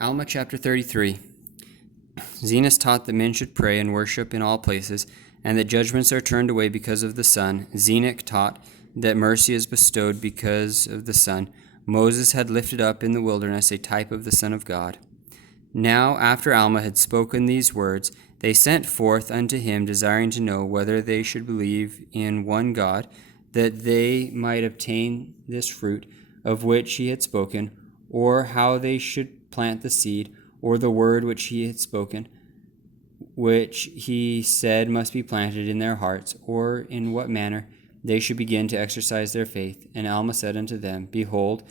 Alma chapter 33. Zenos taught that men should pray and worship in all places, and that judgments are turned away because of the Son. Zenock taught that mercy is bestowed because of the Son. Moses had lifted up in the wilderness a type of the Son of God. Now, after Alma had spoken these words, they sent forth unto him, desiring to know whether they should believe in one God, that they might obtain this fruit of which he had spoken, or how they should plant the seed, or the word which he had spoken, which he said must be planted in their hearts, or in what manner they should begin to exercise their faith. And Alma said unto them, Behold,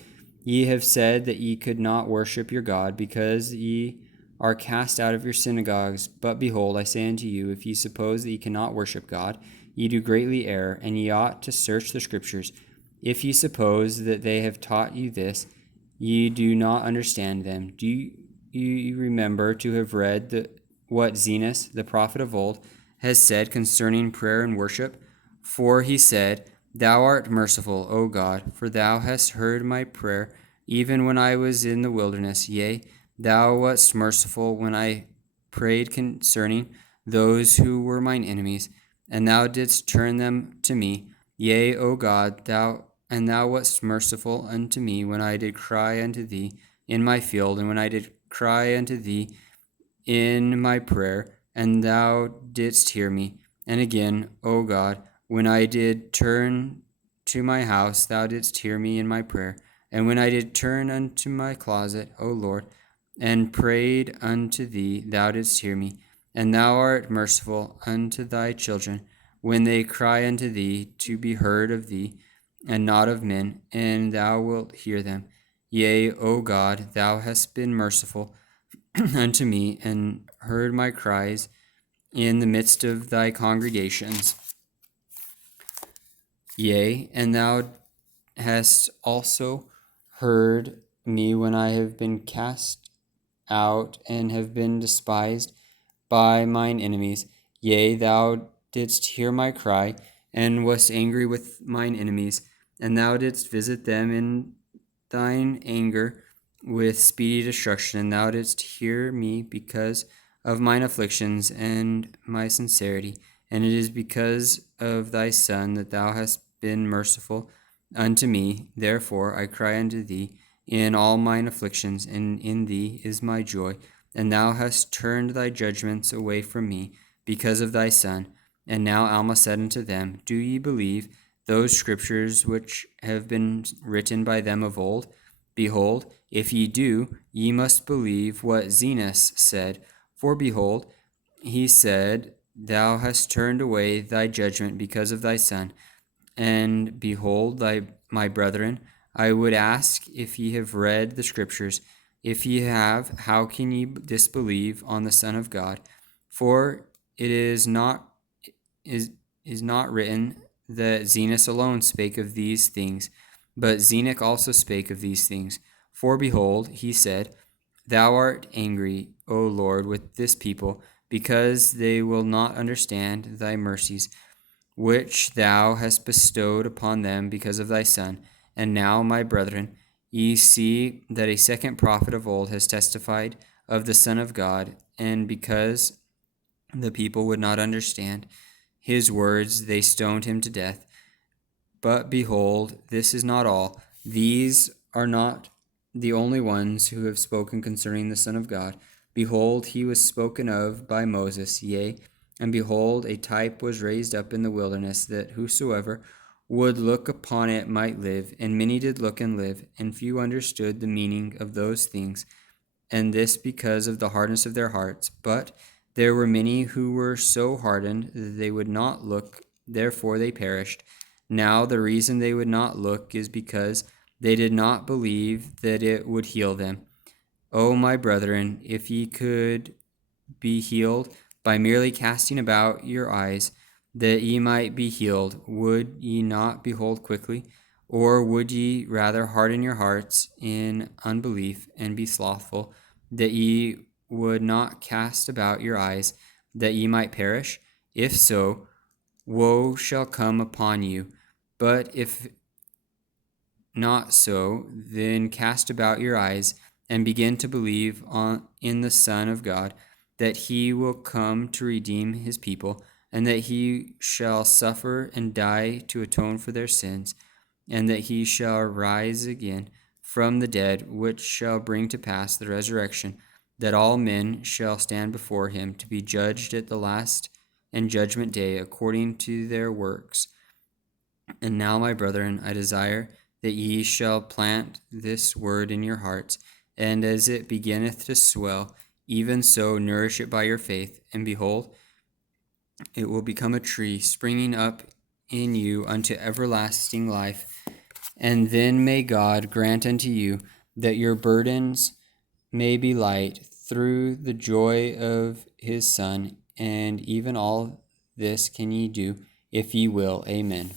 ye have said that ye could not worship your God, because ye are cast out of your synagogues. But behold, I say unto you, if ye suppose that ye cannot worship God, ye do greatly err, and ye ought to search the Scriptures. If ye suppose that they have taught you this, ye do not understand them. Do you remember to have read what Zenos, the prophet of old, has said concerning prayer and worship? For he said, Thou art merciful, O God, for thou hast heard my prayer, even when I was in the wilderness. Yea, thou wast merciful when I prayed concerning those who were mine enemies, and thou didst turn them to me. Yea, O God, thou wast merciful unto me when I did cry unto thee in my field, and when I did cry unto thee in my prayer, and thou didst hear me. And again, O God, when I did turn to my house, thou didst hear me in my prayer. And when I did turn unto my closet, O Lord, and prayed unto thee, thou didst hear me. And thou art merciful unto thy children, when they cry unto thee, to be heard of thee, and not of men, and thou wilt hear them. Yea, O God, thou hast been merciful unto me, and heard my cries in the midst of thy congregations. Yea, and thou hast also heard me when I have been cast out and have been despised by mine enemies. Yea, thou didst hear my cry, and wast angry with mine enemies, and thou didst visit them in thine anger with speedy destruction, and thou didst hear me because of mine afflictions and my sincerity. And it is because of thy Son that thou hast been merciful unto me. Therefore I cry unto thee in all mine afflictions, and in thee is my joy. And thou hast turned thy judgments away from me because of thy Son. And now Alma said unto them, Do ye believe those scriptures which have been written by them of old? Behold, if ye do, ye must believe what Zenos said. For behold, he said, Thou hast turned away thy judgment because of thy Son. And behold, my brethren, I would ask if ye have read the Scriptures. If ye have, how can ye disbelieve on the Son of God? For it is not written that Zenos alone spake of these things, but Zenock also spake of these things. For behold, he said, Thou art angry, O Lord, with this people, because they will not understand thy mercies, which thou hast bestowed upon them because of thy Son. And now, my brethren, ye see that a second prophet of old has testified of the Son of God, and because the people would not understand his words, they stoned him to death. But behold, this is not all. These are not the only ones who have spoken concerning the Son of God. Behold, he was spoken of by Moses, yea, and behold, a type was raised up in the wilderness, that whosoever would look upon it might live. And many did look and live, and few understood the meaning of those things, and this because of the hardness of their hearts. But there were many who were so hardened that they would not look, therefore they perished. Now the reason they would not look is because they did not believe that it would heal them. O my brethren, if ye could be healed by merely casting about your eyes, that ye might be healed, would ye not behold quickly? Or would ye rather harden your hearts in unbelief, and be slothful, that ye would not cast about your eyes, that ye might perish? If so, woe shall come upon you. But if not so, then cast about your eyes, and begin to believe in the Son of God, that he will come to redeem his people, and that he shall suffer and die to atone for their sins, and that he shall rise again from the dead, which shall bring to pass the resurrection, that all men shall stand before him to be judged at the last and judgment day according to their works. And now, my brethren, I desire that ye shall plant this word in your hearts, and as it beginneth to swell, even so nourish it by your faith, and behold, it will become a tree springing up in you unto everlasting life. And then may God grant unto you that your burdens may be light through the joy of his Son, and even all this can ye do, if ye will. Amen.